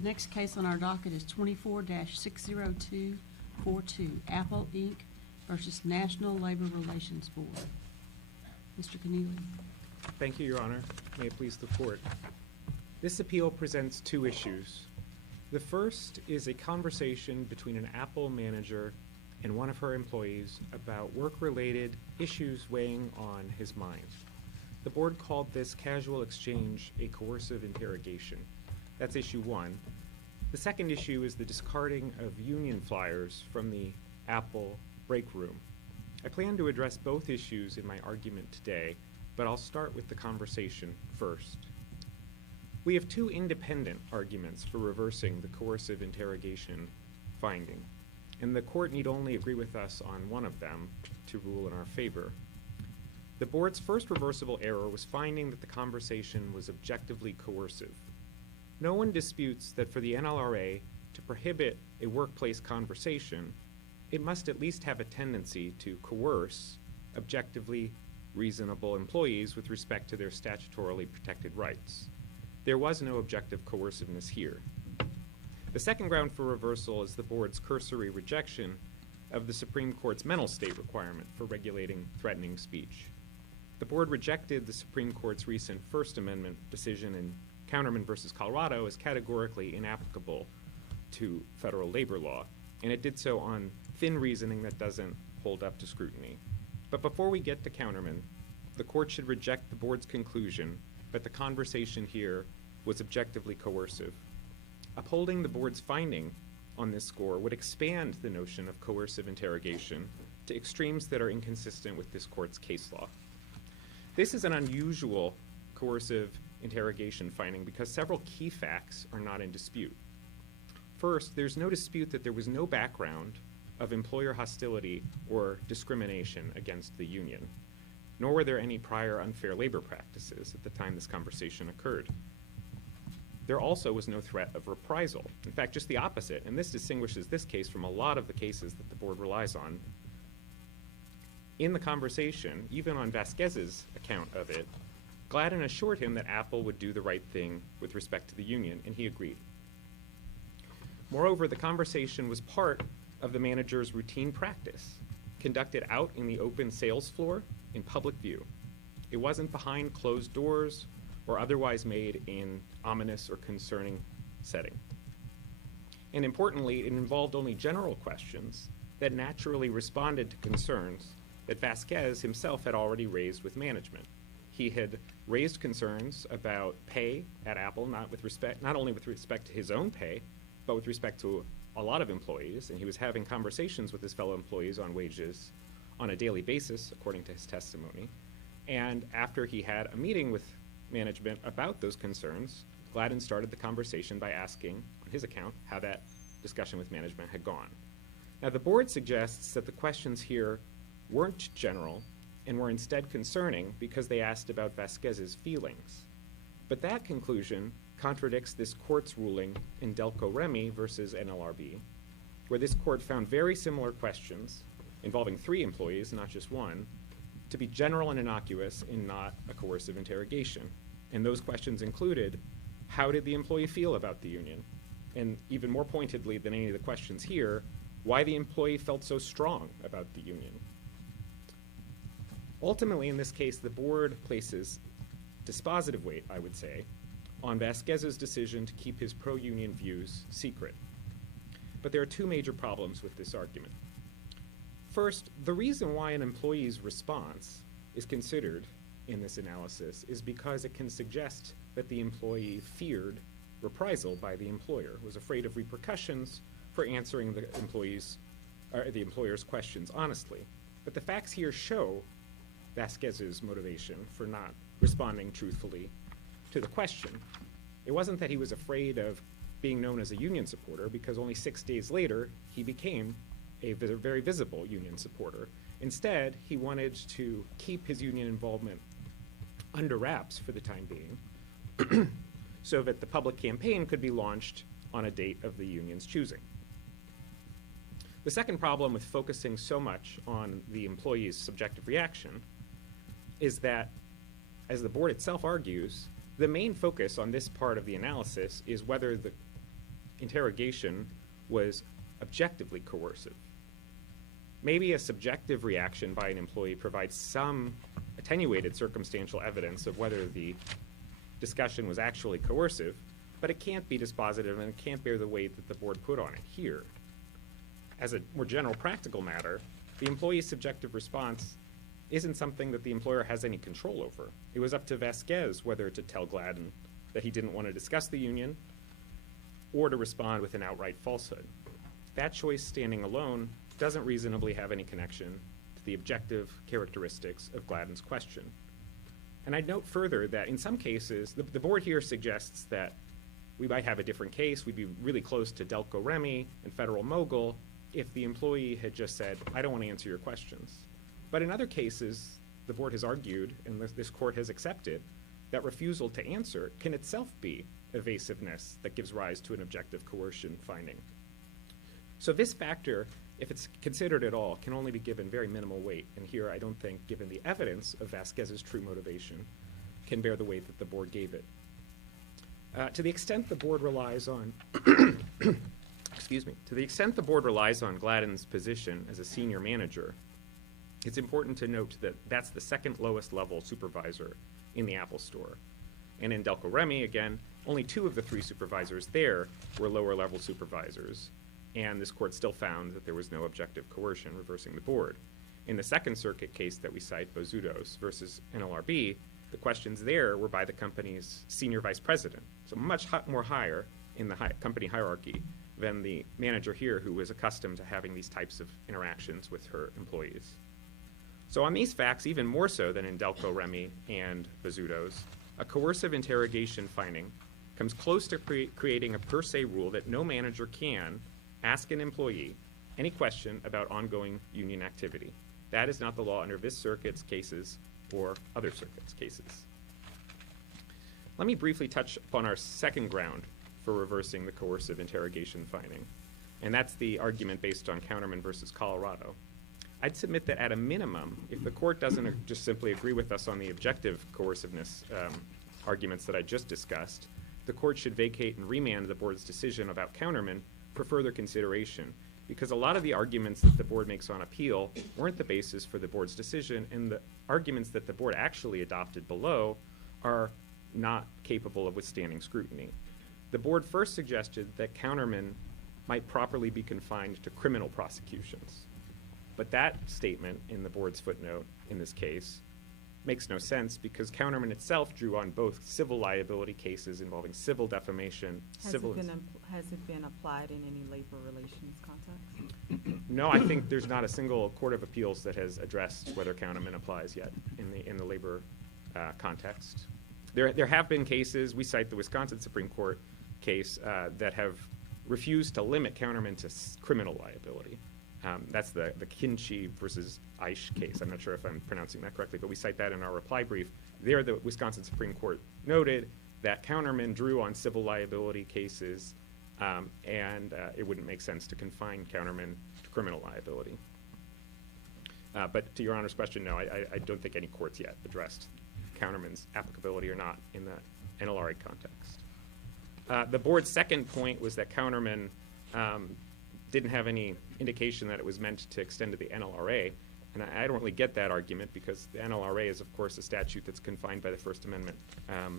The next case on our docket is 24-60242, Apple Inc. versus National Labor Relations Board. Mr. Kenneally. Thank you, Your Honor. May it please the Court. This appeal presents two issues. The first is a conversation between an Apple manager and one of her employees about work-related issues weighing on his mind. The board called this casual exchange a coercive interrogation. That's issue one. The second issue is the discarding of union flyers from the Apple break room. I plan to address both issues in my argument today, but I'll start with the conversation first. We have two independent arguments for reversing the coercive interrogation finding, and the court need only agree with us on one of them to rule in our favor. The board's first reversible error was finding that the conversation was objectively coercive. No one disputes that for the NLRA to prohibit a workplace conversation, it must at least have a tendency to coerce objectively reasonable employees with respect to their statutorily protected rights. There was no objective coerciveness here. The second ground for reversal is the board's cursory rejection of the Supreme Court's mental state requirement for regulating threatening speech. The board rejected the Supreme Court's recent First Amendment decision in Counterman versus Colorado as categorically inapplicable to federal labor law, and it did so on thin reasoning that doesn't hold up to scrutiny. But before we get to Counterman, the court should reject the board's conclusion that the conversation here was objectively coercive. Upholding the board's finding on this score would expand the notion of coercive interrogation to extremes that are inconsistent with this court's case law. This is an unusual coercive interrogation finding because several key facts are not in dispute. First, there's no dispute that there was no background of employer hostility or discrimination against the union, nor were there any prior unfair labor practices at the time this conversation occurred. There also was no threat of reprisal. In fact, just the opposite, and this distinguishes this case from a lot of the cases that the board relies on. In the conversation, even on Vasquez's account of it, Gladden assured him that Apple would do the right thing with respect to the union, and he agreed. Moreover, the conversation was part of the manager's routine practice, conducted out in the open sales floor in public view. It wasn't behind closed doors or otherwise made in ominous or concerning setting. And importantly, it involved only general questions that naturally responded to concerns that Vasquez himself had already raised with management. He had raised concerns about pay at Apple, not only with respect to his own pay, but with respect to a lot of employees, and he was having conversations with his fellow employees on wages on a daily basis, according to his testimony. And after he had a meeting with management about those concerns, Gladden started the conversation by asking, on his account, how that discussion with management had gone. Now, the board suggests that the questions here weren't general and were instead concerning because they asked about Vasquez's feelings. But that conclusion contradicts this court's ruling in Delco Remy versus NLRB, where this court found very similar questions involving 3 employees, not just one, to be general and innocuous and not a coercive interrogation. And those questions included, how did the employee feel about the union? And even more pointedly than any of the questions here, why the employee felt so strong about the union. Ultimately, in this case, the board places dispositive weight, I would say, on Vasquez's decision to keep his pro-union views secret. But there are 2 major problems with this argument. First, the reason why an employee's response is considered in this analysis is because it can suggest that the employee feared reprisal by the employer, was afraid of repercussions for answering the employer's questions honestly. But the facts here show Vasquez's motivation for not responding truthfully to the question. It wasn't that he was afraid of being known as a union supporter, because only 6 days later he became a very visible union supporter. Instead, he wanted to keep his union involvement under wraps for the time being so that the public campaign could be launched on a date of the union's choosing. The second problem with focusing so much on the employee's subjective reaction is that, as the board itself argues, the main focus on this part of the analysis is whether the interrogation was objectively coercive. Maybe a subjective reaction by an employee provides some attenuated circumstantial evidence of whether the discussion was actually coercive, but it can't be dispositive and it can't bear the weight that the board put on it here. As a more general practical matter, the employee's subjective response isn't something that the employer has any control over. It was up to Vasquez whether to tell Gladden that he didn't want to discuss the union or to respond with an outright falsehood. That choice standing alone doesn't reasonably have any connection to the objective characteristics of Gladden's question. And I'd note further that in some cases, the board here suggests that we might have a different case. We'd be really close to Delco Remy and Federal Mogul if the employee had just said, I don't want to answer your questions. But in other cases, the board has argued, and this court has accepted, that refusal to answer can itself be evasiveness that gives rise to an objective coercion finding. So this factor, if it's considered at all, can only be given very minimal weight. And here I don't think, given the evidence of Vasquez's true motivation, can bear the weight that the board gave it. To the extent the board relies on, excuse me, to the extent the board relies on Gladden's position as a senior manager, it's important to note that that's the second lowest level supervisor in the Apple Store. And in Delco Remy, again, only 2 of the 3 supervisors there were lower level supervisors. And this court still found that there was no objective coercion, reversing the board. In the Second Circuit case that we cite, Bozudos versus NLRB, the questions there were by the company's senior vice president, so much more higher in the company hierarchy than the manager here, who was accustomed to having these types of interactions with her employees. So on these facts, even more so than in Delco Remy and Bozudos, a coercive interrogation finding comes close to creating a per se rule that no manager can ask an employee any question about ongoing union activity. That is not the law under this circuit's cases or other circuits' cases. Let me briefly touch upon our second ground for reversing the coercive interrogation finding, and that's the argument based on Counterman versus Colorado. I'd submit that at a minimum, if the court doesn't just simply agree with us on the objective coerciveness arguments that I just discussed, the court should vacate and remand the board's decision about Counterman for further consideration, because a lot of the arguments that the board makes on appeal weren't the basis for the board's decision, and the arguments that the board actually adopted below are not capable of withstanding scrutiny. The board first suggested that Counterman might properly be confined to criminal prosecutions. But that statement in the board's footnote in this case makes no sense, because Counterman itself drew on both civil liability cases involving civil defamation, Has it been applied in any labor relations context? No, I think there's not a single court of appeals that has addressed whether Counterman applies yet in the labor context. There have been cases, we cite the Wisconsin Supreme Court case, that have refused to limit Counterman to criminal liability. That's the Kinchi versus Aish case. I'm not sure if I'm pronouncing that correctly, but we cite that in our reply brief. There, the Wisconsin Supreme Court noted that Counterman drew on civil liability cases, and it wouldn't make sense to confine Counterman to criminal liability. But to Your Honor's question, no, I don't think any courts yet addressed Counterman's applicability or not in the NLRA context. The board's second point was that Counterman didn't have any indication that it was meant to extend to the NLRA, and I don't really get that argument, because the NLRA is, of course, a statute that's confined by the First Amendment,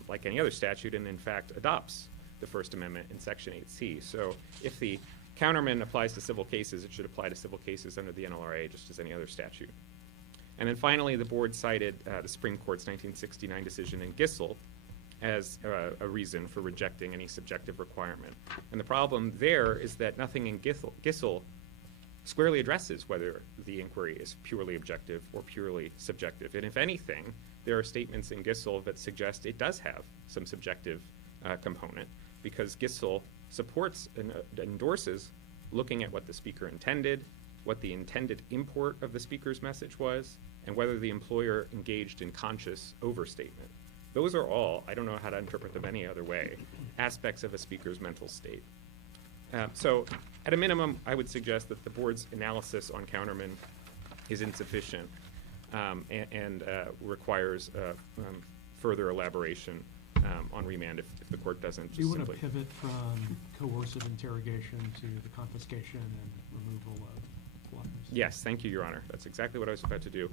like any other statute, and in fact adopts the First Amendment in Section 8C. So if the Counterman applies to civil cases, it should apply to civil cases under the NLRA just as any other statute. And then finally, the board cited the Supreme Court's 1969 decision in Gissel as a reason for rejecting any subjective requirement. And the problem there is that nothing in Gissel squarely addresses whether the inquiry is purely objective or purely subjective. And if anything, there are statements in Gissel that suggest it does have some subjective component, because Gissel supports and endorses looking at what the speaker intended, what the intended import of the speaker's message was, and whether the employer engaged in conscious overstatement. Those are all, I don't know how to interpret them any other way, aspects of a speaker's mental state. So at a minimum, I would suggest that the board's analysis on Counterman is insufficient and requires further elaboration on remand if the court doesn't Do you just want to simply. pivot from coercive interrogation to the confiscation and removal of flyers? Yes, thank you, Your Honor. That's exactly what I was about to do.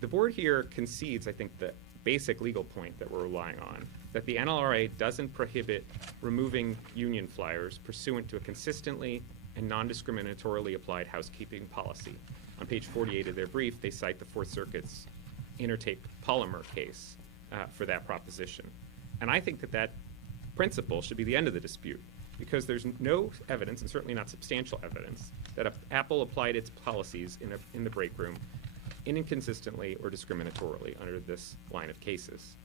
The board here concedes, I think, the basic legal point that we're relying on, that the NLRA doesn't prohibit removing union flyers pursuant to a consistently and non-discriminatorily applied housekeeping policy. On page 48 of their brief, they cite the Fourth Circuit's Intertape Polymer case for that proposition. And I think that that principle should be the end of the dispute, because there's no evidence, and certainly not substantial evidence, that Apple applied its policies in the break room inconsistently or discriminatorily under this line of cases.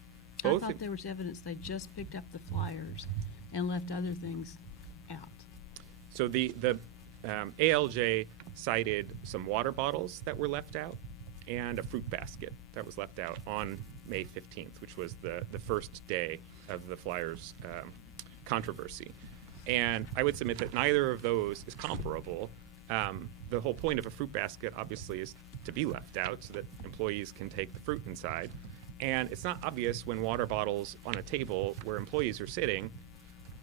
I thought there was evidence they just picked up the flyers and left other things out. So the ALJ cited some water bottles that were left out and a fruit basket that was left out on May 15th, which was the first day of the flyers controversy. And I would submit that neither of those is comparable. The whole point of a fruit basket, obviously, is to be left out so that employees can take the fruit inside. And it's not obvious when water bottles on a table where employees are sitting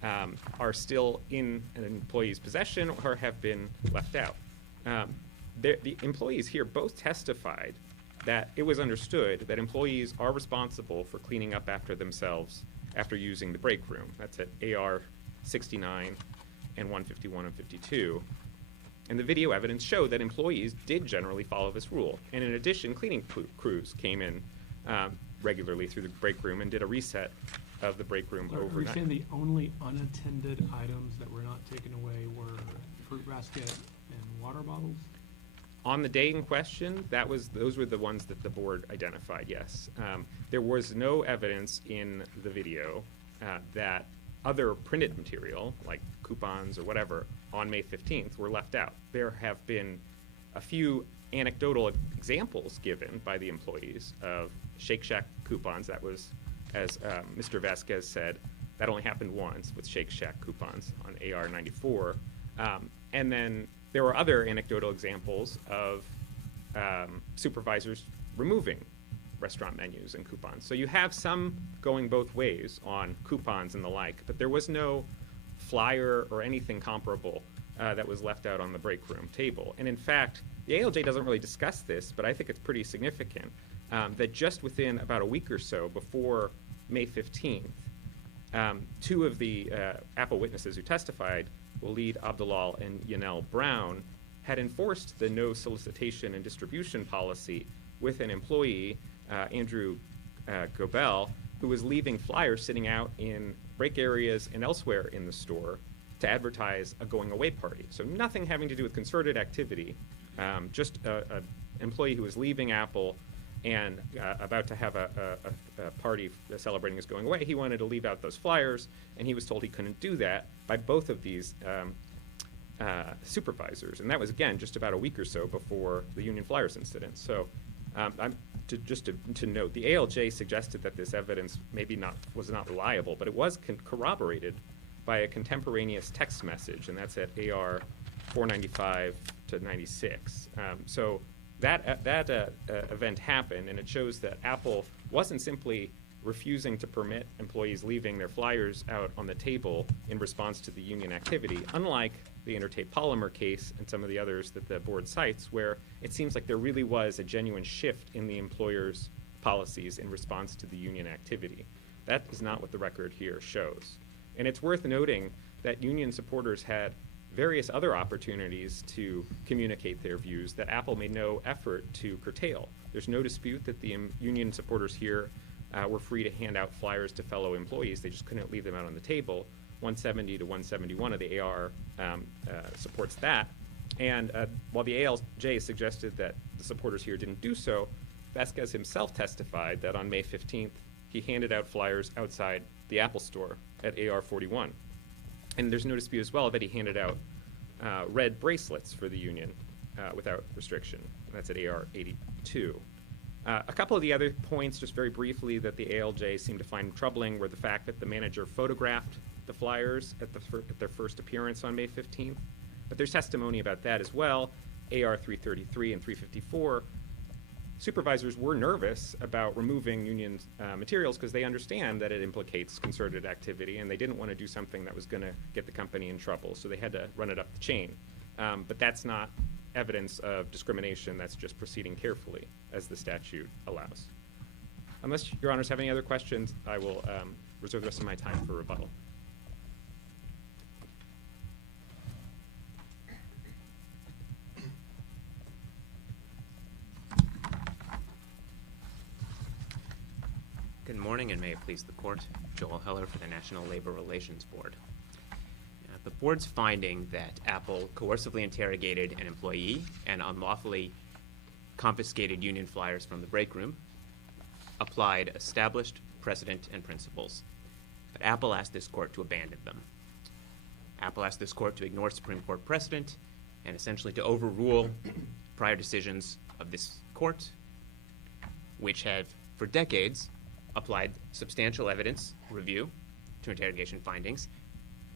are still in an employee's possession or have been left out. The employees here both testified that it was understood that employees are responsible for cleaning up after themselves after using the break room. That's at AR 69 and 151 and 52. And the video evidence showed that employees did generally follow this rule. And in addition, cleaning crews came in regularly through the break room and did a reset of the break room Are we overnight. saying the only unattended items that were not taken away were fruit basket and water bottles? On the day in question, those were the ones that the board identified, yes. There was no evidence in the video that other printed material, like coupons or whatever, on May 15th were left out. There have been a few anecdotal examples given by the employees of Shake Shack coupons. That was, as Mr. Vasquez said, that only happened once with Shake Shack coupons on AR 94. And then there were other anecdotal examples of supervisors removing restaurant menus and coupons. So you have some going both ways on coupons and the like, but there was no flyer or anything comparable that was left out on the break room table. And in fact, the ALJ doesn't really discuss this, but I think it's pretty significant that just within about a week or so before May 15th, two of the Apple witnesses who testified, Willett Abdullah and Yanel Brown, had enforced the no solicitation and distribution policy with an employee, Andrew Gobel, who was leaving flyers sitting out in break areas and elsewhere in the store to advertise a going away party. So nothing having to do with concerted activity, just an employee who was leaving Apple and about to have a party celebrating his going away. He wanted to leave out those flyers, and he was told he couldn't do that by both of these supervisors. And that was, again, just about a week or so before the Union Flyers incident. So to note, the ALJ suggested that this evidence was not reliable, but it was corroborated by a contemporaneous text message, and that's at AR 495 to 96. So that event happened, and it shows that Apple wasn't simply refusing to permit employees leaving their flyers out on the table in response to the union activity, unlike the Intertape Polymer case and some of the others that the board cites, where it seems like there really was a genuine shift in the employer's policies in response to the union activity. That is not what the record here shows. And it's worth noting that union supporters had various other opportunities to communicate their views that Apple made no effort to curtail. There's no dispute that the union supporters here were free to hand out flyers to fellow employees. They just couldn't leave them out on the table. 170 to 171 of the AR supports that. And while the ALJ suggested that the supporters here didn't do so, Vasquez himself testified that on May 15th, he handed out flyers outside the Apple store at AR 41. And there's no dispute as well that he handed out red bracelets for the union without restriction. That's at AR 82. A couple of the other points, just very briefly, that the ALJ seemed to find troubling were the fact that the manager photographed the flyers at their first appearance on May 15th. But there's testimony about that as well. AR 333 and 354 supervisors were nervous about removing union materials because they understand that it implicates concerted activity, and they didn't want to do something that was going to get the company in trouble, so they had to run it up the chain. But that's not evidence of discrimination. That's just proceeding carefully, as the statute allows. Unless Your Honors have any other questions, I will reserve the rest of my time for rebuttal. Good morning, and may it please the Court. Joel Heller for the National Labor Relations Board. The Board's finding that Apple coercively interrogated an employee and unlawfully confiscated union flyers from the break room applied established precedent and principles. But Apple asked this Court to abandon them. Apple asked this Court to ignore Supreme Court precedent and essentially to overrule prior decisions of this Court, which have, for decades, applied substantial evidence review to interrogation findings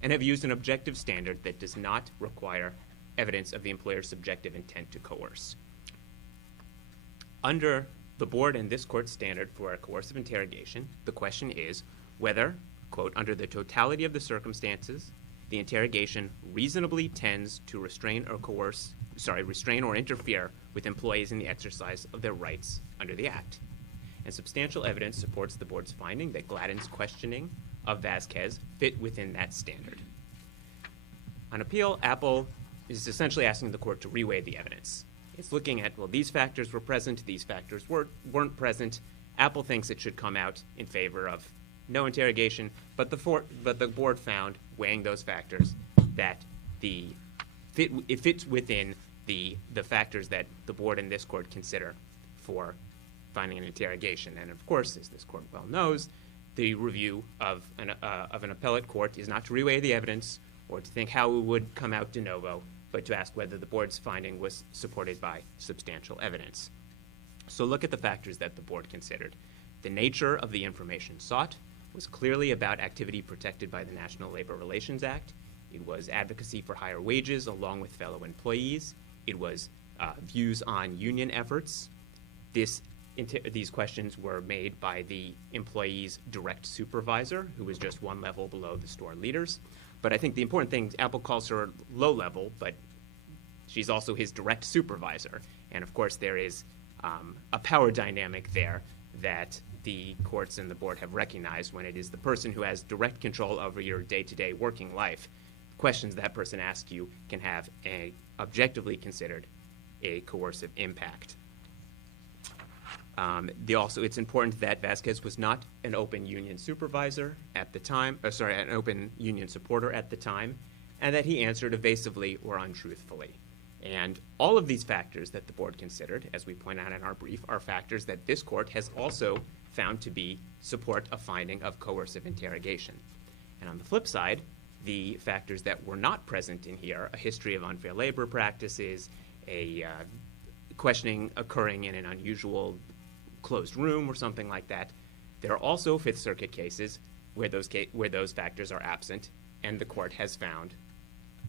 and have used an objective standard that does not require evidence of the employer's subjective intent to coerce. Under the Board and this Court's standard for a coercive interrogation, the question is whether, quote, under the totality of the circumstances, the interrogation reasonably tends to restrain or interfere with employees in the exercise of their rights under the Act. And substantial evidence supports the Board's finding that Gladden's questioning of Vasquez fit within that standard. On appeal, Apple is essentially asking the Court to reweigh the evidence. It's looking at, well, these factors were present, these factors weren't present. Apple thinks it should come out in favor of no interrogation, but the Board found, weighing those factors, that it fits within the factors that the Board and this Court consider for finding an interrogation. And of course, as this Court well knows, the review of an appellate court is not to reweigh the evidence or to think how it would come out de novo, but to ask whether the Board's finding was supported by substantial evidence. So look at the factors that the Board considered. The nature of the information sought was clearly about activity protected by the National Labor Relations Act. It was advocacy for higher wages along with fellow employees. It was views on union efforts. These questions were made by the employee's direct supervisor, who was just one level below the store leaders. But I think the important thing, Apple calls her low level, but she's also his direct supervisor. And of course, there is a power dynamic there that the courts and the Board have recognized when it is the person who has direct control over your day-to-day working life. Questions that person asks you can have objectively considered a coercive impact. It's important that Vasquez was not an open union supervisor at the time, an open union supporter at the time, and that he answered evasively or untruthfully. And all of these factors that the Board considered, as we point out in our brief, are factors that this Court has also found to support a finding of coercive interrogation. And on the flip side, the factors that were not present in here, a history of unfair labor practices, a questioning occurring in an unusual closed room or something like that, there are also Fifth Circuit cases where those factors are absent, and the Court has found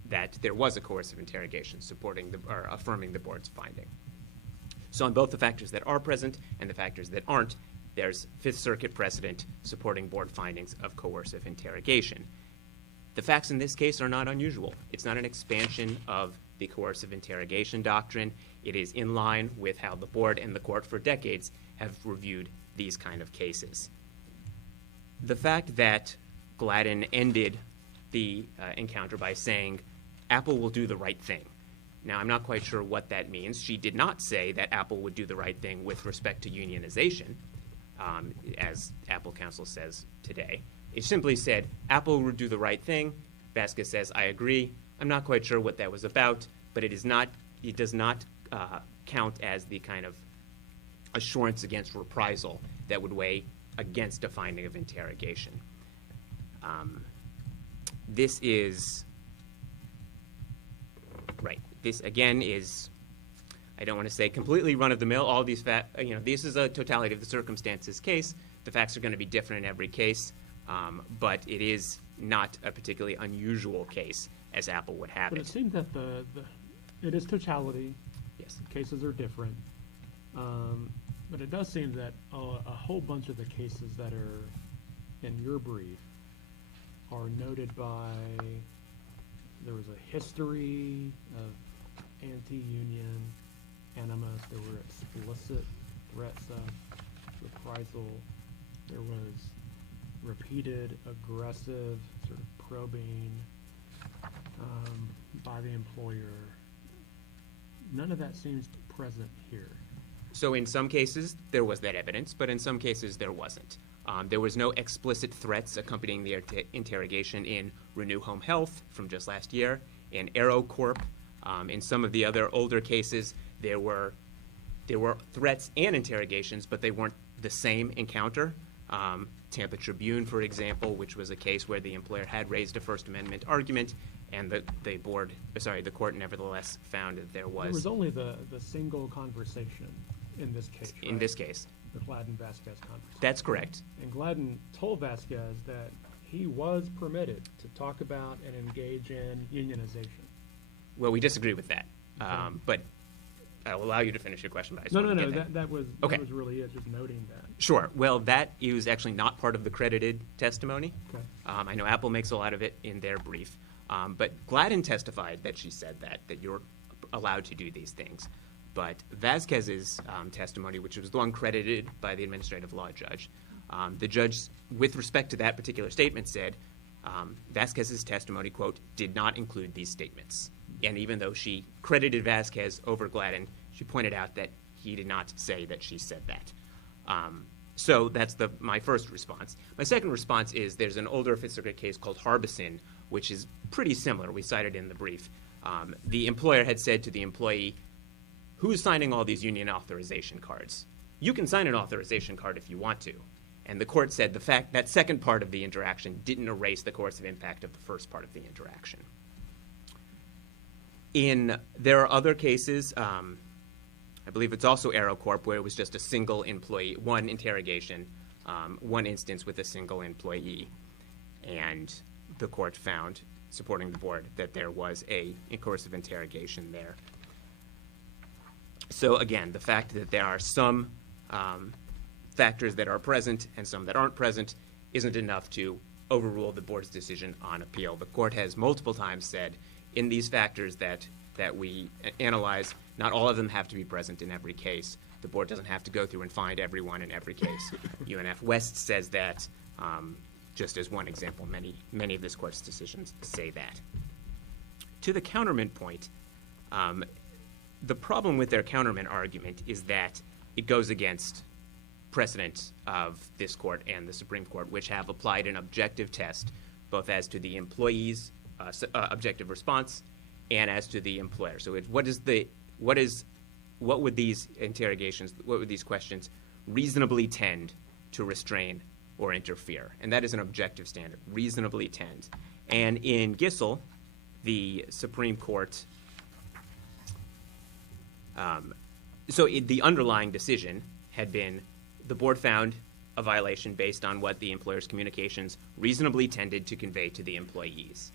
that there was a coercive interrogation affirming the Board's finding. So on both the factors that are present and the factors that aren't, there's Fifth Circuit precedent supporting Board findings of coercive interrogation. The facts in this case are not unusual. It's not an expansion of the coercive interrogation doctrine. It is in line with how the Board and the Court for decades have reviewed these kind of cases. The fact that Gladden ended the encounter by saying, Apple will do the right thing. Now, I'm not quite sure what that means. She did not say that Apple would do the right thing with respect to unionization, as Apple Counsel says today. It simply said, Apple would do the right thing. Vasquez says, I agree. I'm not quite sure what that was about, but it does not count as the kind of assurance against reprisal that would weigh against a finding of interrogation. This again is, I don't want to say completely run-of-the-mill. All these this is a totality of the circumstances case. The facts are going to be different in every case, but it is not a particularly unusual case as Apple would have But it. it seems that it is totality. Yes. Cases are different. But it does seem that a whole bunch of the cases that are in your brief are noted by, there was a history of anti-union animus, there were explicit threats of reprisal, there was repeated aggressive sort of probing by the employer. None of that seems present here. So in some cases, there was that evidence, but in some cases, there wasn't. There was no explicit threats accompanying the interrogation in Renew Home Health from just last year, in AeroCorp. In some of the other older cases, there were threats and interrogations, but they weren't the same encounter. Tampa Tribune, for example, which was a case where the employer had raised a First Amendment argument, and the court nevertheless found that there was. There was only the single conversation in this case, right? In this case. The Gladden-Vasquez conversation. That's correct. And Gladden told Vasquez that he was permitted to talk about and engage in unionization. Well, we disagree with that, but I'll allow you to finish your question. But I just No, want to get that was really it, just noting that. Sure. Well, that is actually not part of the credited testimony. Okay. I know Apple makes a lot of it in their brief, but Gladden testified that she said that you're allowed to do these things. But Vasquez's testimony, which was the one credited by the administrative law judge, the judge, with respect to that particular statement, said Vasquez's testimony, quote, did not include these statements. And even though she credited Vasquez over Gladden, she pointed out that he did not say that she said that. So that's my first response. My second response is there's an older Fifth Circuit case called Harbison, which is pretty similar. We cited in the brief. The employer had said to the employee, who's signing all these union authorization cards? You can sign an authorization card if you want to. And the court said the fact that second part of the interaction didn't erase the coercive impact of the first part of the interaction. There are other cases, I believe it's also AeroCorp, where it was just a single employee, one interrogation, one instance with a single employee. And the court found, supporting the board, that there was a coercive interrogation there. So again, the fact that there are some factors that are present and some that aren't present isn't enough to overrule the board's decision on appeal. The court has multiple times said in these factors that we analyze, not all of them have to be present in every case. The board doesn't have to go through and find everyone in every case. UNF West says that, just as one example. Many of this court's decisions say that. To the counterment point, the problem with their counterment argument is that it goes against precedent of this court and the Supreme Court, which have applied an objective test, both as to the employee's objective response and as to the employer. So what would these interrogations, what would these questions reasonably tend to restrain or interfere? And that is an objective standard, reasonably tend. And in Gissel, the Supreme Court, the underlying decision had been the board found a violation based on what the employer's communications reasonably tended to convey to the employees.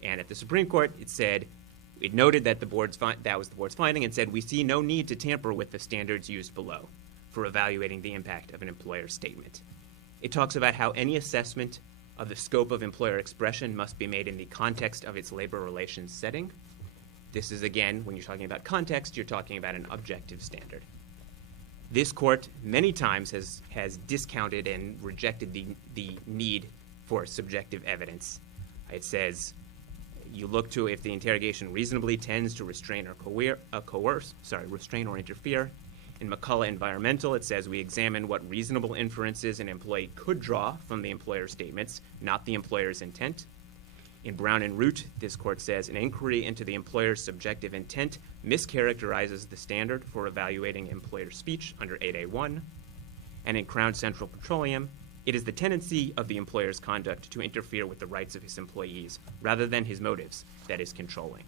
And at the Supreme Court, it noted that that was the board's finding and said, we see no need to tamper with the standards used below for evaluating the impact of an employer's statement. It talks about how any assessment of the scope of employer expression must be made in the context of its labor relations setting. This is, again, when you're talking about context, you're talking about an objective standard. This court many times has discounted and rejected the need for subjective evidence. It says you look to if the interrogation reasonably tends to restrain or interfere. In McCullough Environmental, it says we examine what reasonable inferences an employee could draw from the employer's statements, not the employer's intent. In Brown and Root, this court says an inquiry into the employer's subjective intent mischaracterizes the standard for evaluating employer speech under 8A1. And in Crown Central Petroleum, it is the tendency of the employer's conduct to interfere with the rights of his employees rather than his motives that is controlling.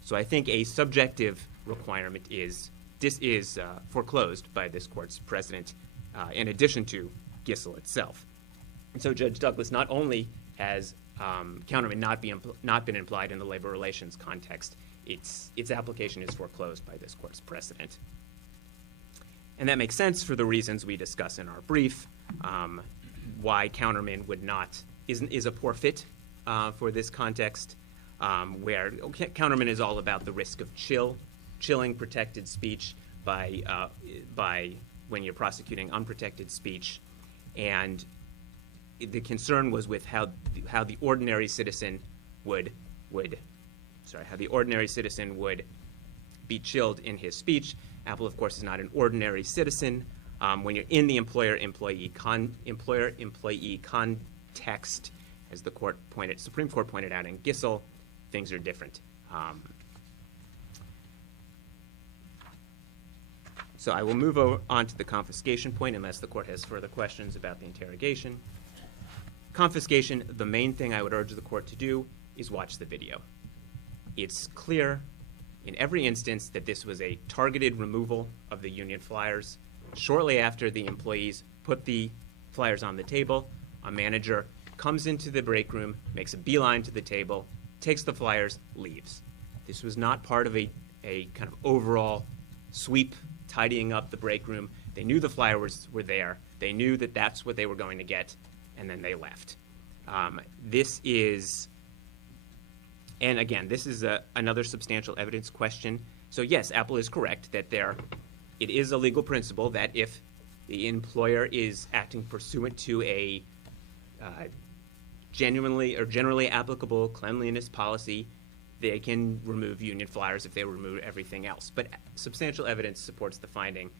So I think a subjective requirement is foreclosed by this court's precedent in addition to Gissel itself. And so Judge Douglas, not only has counterment not been implied in the labor relations context, its application is foreclosed by this court's precedent. And that makes sense for the reasons we discuss in our brief, why counterman is a poor fit for this context, where counterman is all about the risk of chilling protected speech by when you're prosecuting unprotected speech, and the concern was with how the ordinary citizen would be chilled in his speech. Apple, of course, is not an ordinary citizen. When you're in the employer-employee context, as the Supreme Court pointed out in Gissel, things are different. So I will move on to the confiscation point, unless the court has further questions about the interrogation. Confiscation, the main thing I would urge the court to do is watch the video. It's clear in every instance that this was a targeted removal of the union flyers. Shortly after the employees put the flyers on the table, a manager comes into the break room, makes a beeline to the table, takes the flyers, leaves. This was not part of a kind of overall sweep, tidying up the break room. They knew the flyers were there. They knew that that's what they were going to get, and then they left. This is another substantial evidence question. So yes, Apple is correct that it is a legal principle that if the employer is acting pursuant to a generally applicable cleanliness policy, they can remove union flyers if they remove everything else. But substantial evidence supports the finding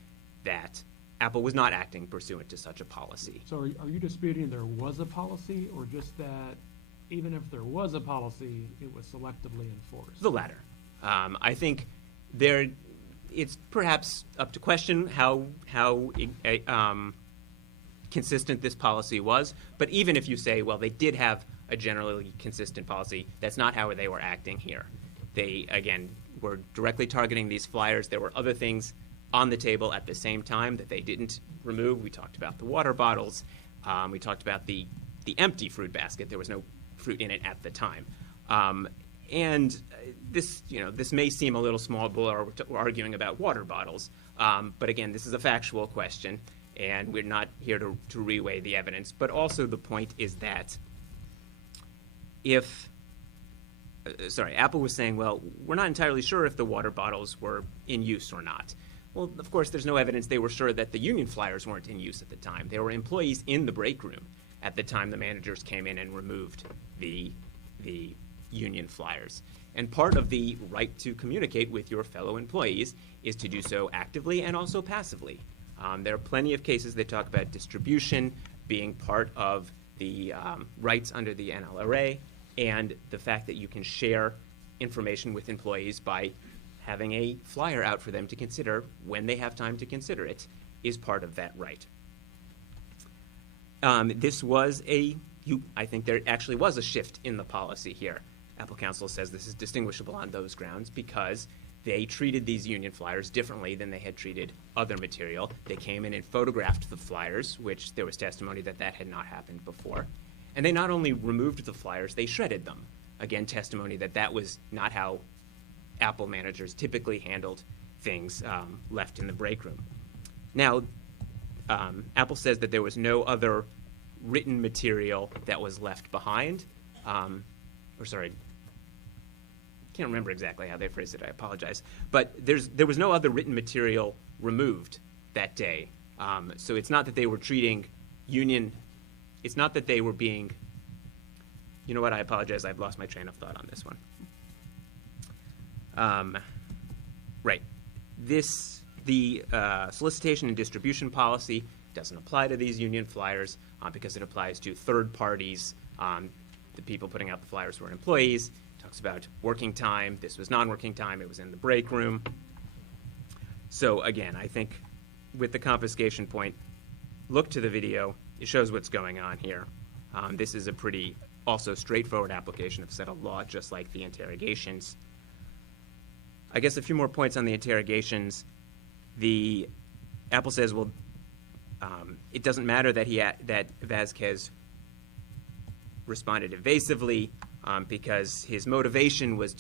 that Apple was not acting pursuant to such a policy. So are you disputing there was a policy, or just that even if there was a policy, it was selectively enforced? The latter. I think it's perhaps up to question how consistent this policy was. But even if you say, well, they did have a generally consistent policy, that's not how they were acting here. They, again, were directly targeting these flyers. There were other things on the table at the same time that they didn't remove. We talked about the water bottles. We talked about the empty fruit basket. There was no fruit in it at the time. And this may seem a little small, we're arguing about water bottles. But again, this is a factual question, and we're not here to reweigh the evidence. But also the point is that Apple was saying, well, we're not entirely sure if the water bottles were in use or not. Well, of course, there's no evidence they were sure that the union flyers weren't in use at the time. There were employees in the break room at the time the managers came in and removed the union flyers. And part of the right to communicate with your fellow employees is to do so actively and also passively. There are plenty of cases that talk about distribution being part of the rights under the NLRA, and the fact that you can share information with employees by having a flyer out for them to consider when they have time to consider it is part of that right. I think there actually was a shift in the policy here. Apple Counsel says this is distinguishable on those grounds because they treated these union flyers differently than they had treated other material. They came in and photographed the flyers, which there was testimony that had not happened before. And they not only removed the flyers, they shredded them. Again, testimony that was not how Apple managers typically handled things left in the break room. Now, Apple says that there was no other written material that was left behind. Can't remember exactly how they phrased it, I apologize. But there was no other written material removed that day. So it's not that they were treating it's not that they were being, you know what, I apologize, I've lost my train of thought on this one. Right. The solicitation and distribution policy doesn't apply to these union flyers because it applies to third parties. The people putting out the flyers were employees. It talks about working time. This was non-working time. It was in the break room. So again, I think with the confiscation point, look to the video. It shows what's going on here. This is a pretty also straightforward application of settled law, just like the interrogations. I guess a few more points on the interrogations. Apple says, well, it doesn't matter that Vasquez responded evasively because his motivation was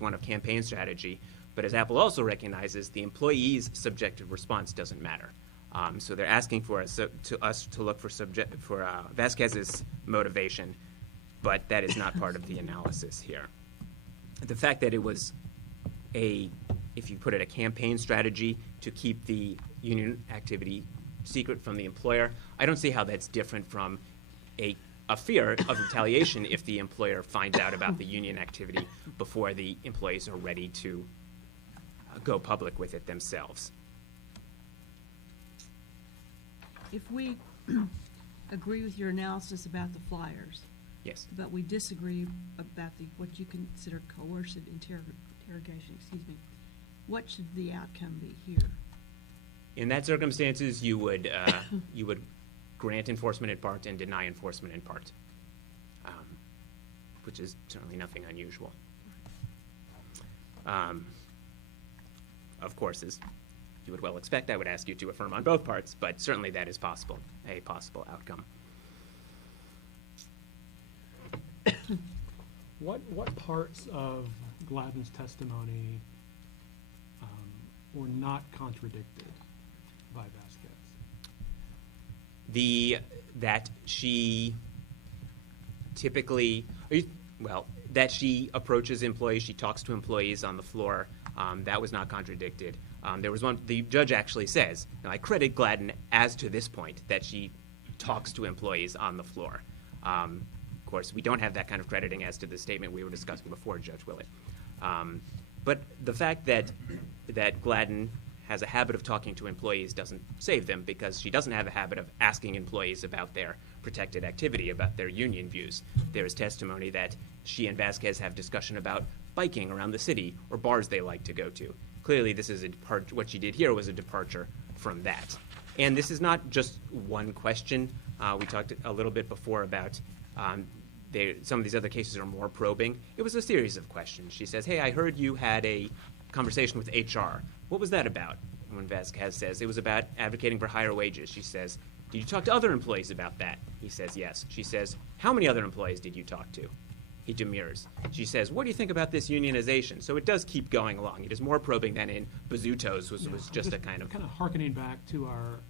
one of campaign strategy. But as Apple also recognizes, the employee's subjective response doesn't matter. So they're asking for us to look for Vasquez's motivation, but that is not part of the analysis here. The fact that it was if you put it, a campaign strategy to keep the union activity secret from the employer, I don't see how that's different from a fear of retaliation if the employer finds out about the union activity before the employees are ready to go public with it themselves. If we agree with your analysis about the flyers, Yes. but we disagree about what you consider coercive interrogation, what should the outcome be here? In that circumstances, you would grant enforcement in part and deny enforcement in part, which is certainly nothing unusual. Of course, as you would well expect, I would ask you to affirm on both parts, but certainly that is possible, a possible outcome. What parts of Gladden's testimony were not contradicted by Vasquez? That she typically, that she approaches employees, she talks to employees on the floor, that was not contradicted. There was one, the judge actually says, and I credit Gladden as to this point, that she talks to employees on the floor. Of course, we don't have that kind of crediting as to the statement we were discussing before, Judge Willett. But the fact that Gladden has a habit of talking to employees doesn't save them, because she doesn't have a habit of asking employees about their protected activity, about their union views. There is testimony that she and Vasquez have discussion about biking around the city or bars they like to go to. Clearly, this is what she did here was a departure from that. And this is not just one question. We talked a little bit before about some of these other cases are more probing. It was a series of questions. She says, hey, I heard you had a conversation with HR. What was that about? And when Vasquez says, it was about advocating for higher wages, she says, did you talk to other employees about that? He says, yes. She says, how many other employees did you talk to? He demurs. She says, what do you think about this unionization? So it does keep going along. It is more probing than in Bazzuto's, was just a kind of hearkening back to our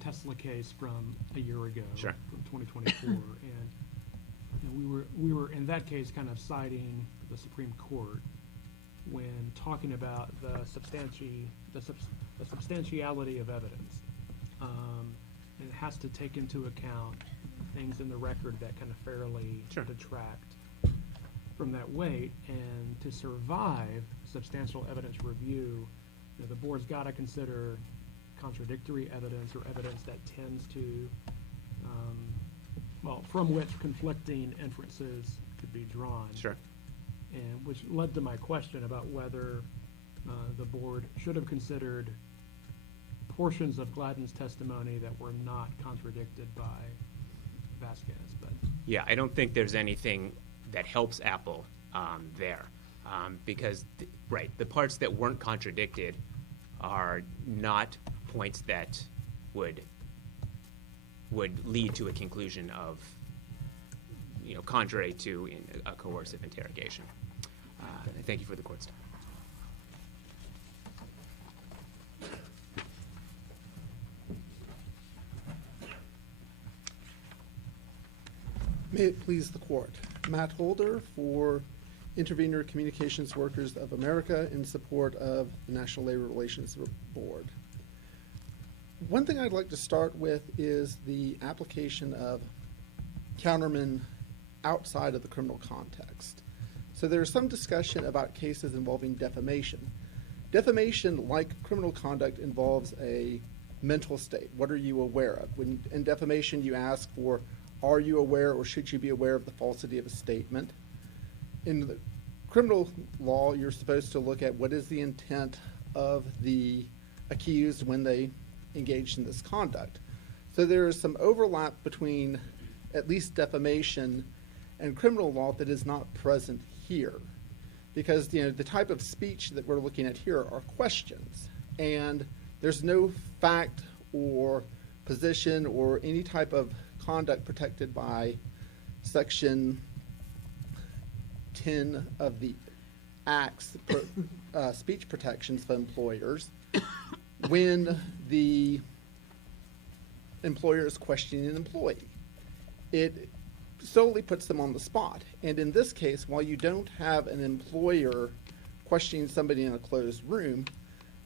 Tesla case from a year ago, Sure. from 2024, and we were in that case kind of citing the Supreme Court when talking about the substantiality of evidence. And it has to take into account things in the record that kind of fairly Sure. detract from that weight. And to survive substantial evidence review, the board's got to consider contradictory evidence or evidence that tends to, from which conflicting inferences could be drawn. Sure. And which led to my question about whether the board should have considered portions of Gladden's testimony that were not contradicted by Vasquez. But yeah, I don't think there's anything that helps Apple there, because the parts that weren't contradicted are not points that would lead to a conclusion of, contrary to a coercive interrogation. Thank you for the court's time. May it please the court. Matt Holder for Intervenor Communications Workers of America in support of the National Labor Relations Board. One thing I'd like to start with is the application of counterman outside of the criminal context. So there's some discussion about cases involving defamation. Defamation, like criminal conduct, involves a mental state. What are you aware of? When in defamation you ask for, are you aware or should you be aware of the falsity of a statement? In the criminal law, you're supposed to look at what is the intent of the accused when they engaged in this conduct. So there is some overlap between at least defamation and criminal law that is not present here, because the type of speech that we're looking at here are questions, and there's no fact or position or any type of conduct protected by Section 10 of the Act's speech protections for employers when the employer is questioning an employee. It solely puts them on the spot. And in this case, while you don't have an employer questioning somebody in a closed room,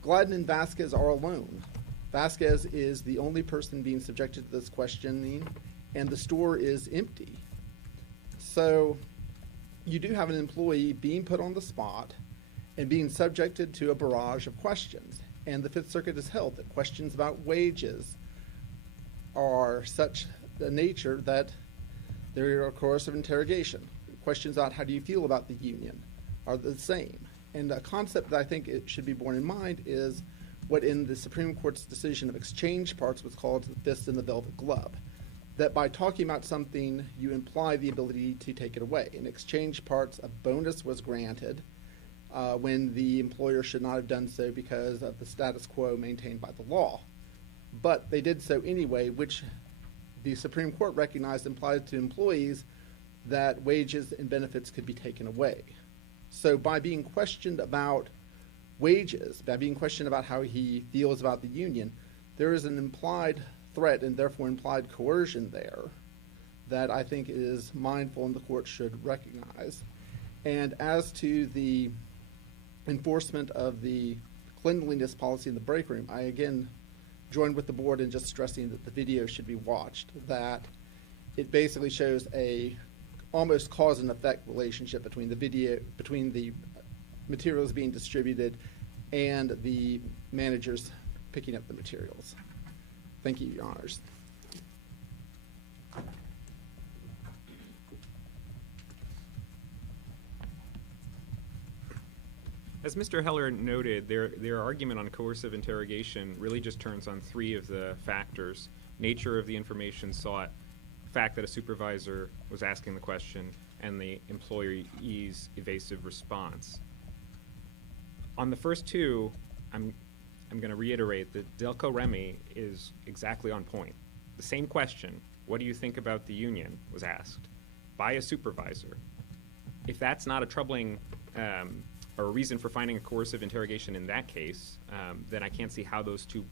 Gladden and Vasquez are alone. Vasquez is the only person being subjected to this questioning, and the store is empty. So you do have an employee being put on the spot and being subjected to a barrage of questions. And the Fifth Circuit has held that questions about wages are such a nature that they're a coercive interrogation. Questions about how do you feel about the union are the same. And a concept that I think it should be borne in mind is what in the Supreme Court's decision of exchange parts was called the fist in the velvet glove. That by talking about something, you imply the ability to take it away. In exchange parts, a bonus was granted when the employer should not have done so because of the status quo maintained by the law. But they did so anyway, which the Supreme Court recognized implied to employees that wages and benefits could be taken away. So by being questioned about wages, by being questioned about how he feels about the union, there is an implied threat and therefore implied coercion there that I think is mindful and the court should recognize. And as to the enforcement of the cleanliness policy in the break room, I again joined with the board in just stressing that the video should be watched, that it basically shows a almost cause and effect relationship between the materials being distributed and the managers picking up the materials. Thank you, Your Honors. As Mr. Heller noted, their argument on coercive interrogation really just turns on three of the factors: nature of the information sought, fact that a supervisor was asking the question, and the employee's evasive response. On the first two, I'm going to reiterate that Delco Remy is exactly on point. The same question, what do you think about the union, was asked by a supervisor. If that's not a troubling or a reason for finding a coercive interrogation in that case, then I can't see how those 2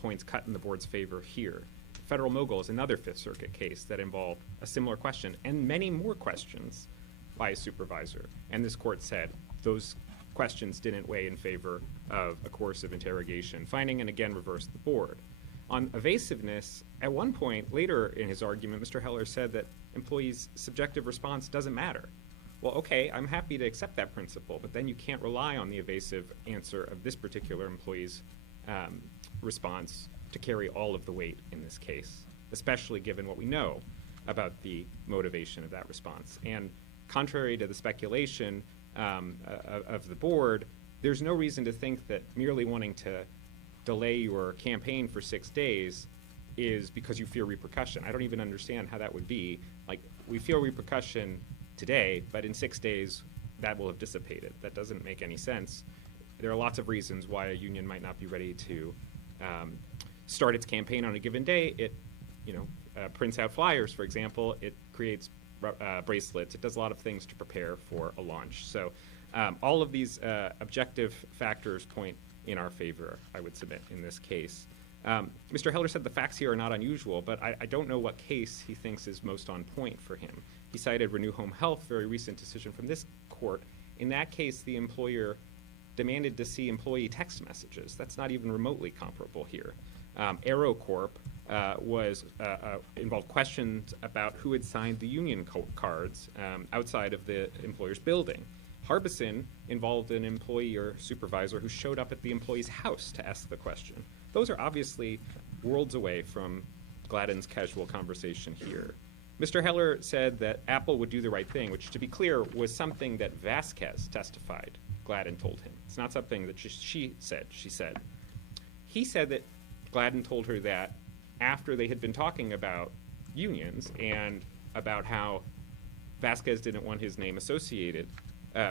points cut in the board's favor here. Federal Mogul is another Fifth Circuit case that involved a similar question and many more questions by a supervisor. And this court said those questions didn't weigh in favor of a coercive interrogation, finding and again reversed the board. On evasiveness, at one point later in his argument, Mr. Heller said that employees' subjective response doesn't matter. Well, okay, I'm happy to accept that principle, but then you can't rely on the evasive answer of this particular employee's response to carry all of the weight in this case, especially given what we know about the motivation of that response. And contrary to the speculation of the board, there's no reason to think that merely wanting to delay your campaign for 6 days is because you fear repercussion. I don't even understand how that would be. Like, we feel repercussion today, but in 6 days, that will have dissipated. That doesn't make any sense. There are lots of reasons why a union might not be ready to start its campaign on a given day. It, prints out flyers, for example. It creates bracelets. It does a lot of things to prepare for a launch. So all of these objective factors point in our favor, I would submit, in this case. Mr. Heller said the facts here are not unusual, but I don't know what case he thinks is most on point for him. He cited Renew Home Health, very recent decision from this court. In that case, the employer demanded to see employee text messages. That's not even remotely comparable here. AeroCorp involved questions about who had signed the union cards outside of the employer's building. Harbison involved an employee or supervisor who showed up at the employee's house to ask the question. Those are obviously worlds away from Gladden's casual conversation here. Mr. Heller said that Apple would do the right thing, which, to be clear, was something that Vasquez testified Gladden told him. It's not something that she said. He said that Gladden told her that after they had been talking about unions and about how Vasquez didn't want his name associated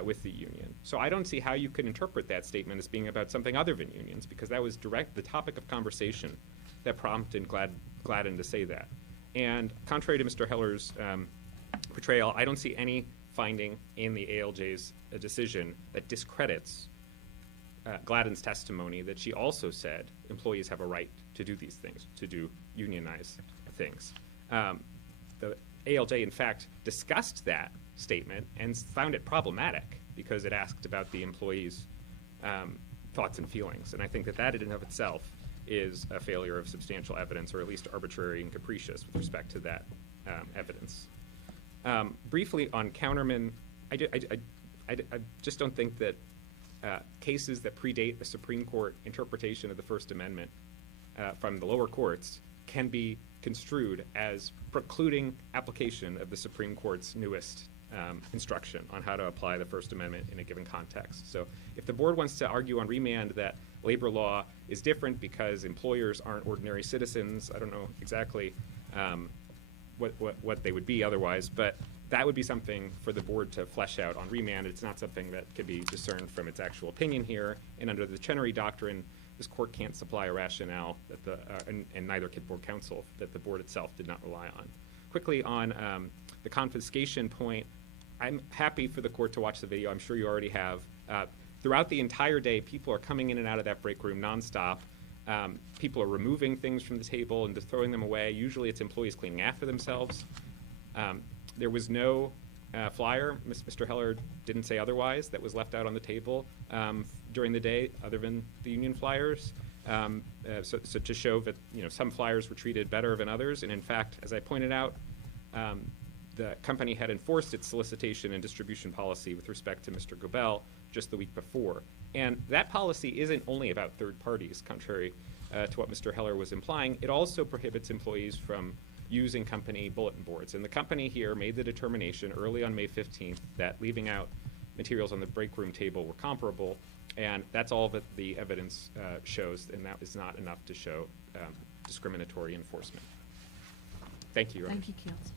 with the union. So I don't see how you could interpret that statement as being about something other than unions, because that was the topic of conversation that prompted Gladden to say that. And contrary to Mr. Heller's portrayal, I don't see any finding in the ALJ's decision that discredits Gladden's testimony that she also said employees have a right to do these things, to do unionized things. The ALJ, in fact, discussed that statement and found it problematic because it asked about the employees' thoughts and feelings. And I think that that in and of itself is a failure of substantial evidence, or at least arbitrary and capricious with respect to that evidence. Briefly on counterman, I just don't think that cases that predate the Supreme Court interpretation of the First Amendment from the lower courts can be construed as precluding application of the Supreme Court's newest instruction on how to apply the First Amendment in a given context. So if the board wants to argue on remand that labor law is different because employers aren't ordinary citizens, I don't know exactly what they would be otherwise, but that would be something for the board to flesh out on remand. It's not something that could be discerned from its actual opinion here. And under the Kenneally doctrine, this court can't supply a rationale that and neither can board counsel, that the board itself did not rely on. Quickly on the confiscation point, I'm happy for the court to watch the video. I'm sure you already have. Throughout the entire day, people are coming in and out of that break room nonstop. People are removing things from the table and just throwing them away. Usually it's employees cleaning after themselves. There was no flyer, Mr. Heller didn't say otherwise, that was left out on the table during the day other than the union flyers. So to show that some flyers were treated better than others. And in fact, as I pointed out, the company had enforced its solicitation and distribution policy with respect to Mr. Gobel just the week before. And that policy isn't only about third parties, contrary to what Mr. Heller was implying. It also prohibits employees from using company bulletin boards. And the company here made the determination early on May 15th that leaving out materials on the break room table were comparable. And that's all that the evidence shows, and that is not enough to show discriminatory enforcement. Thank you, Your Honor. Thank you, counsel.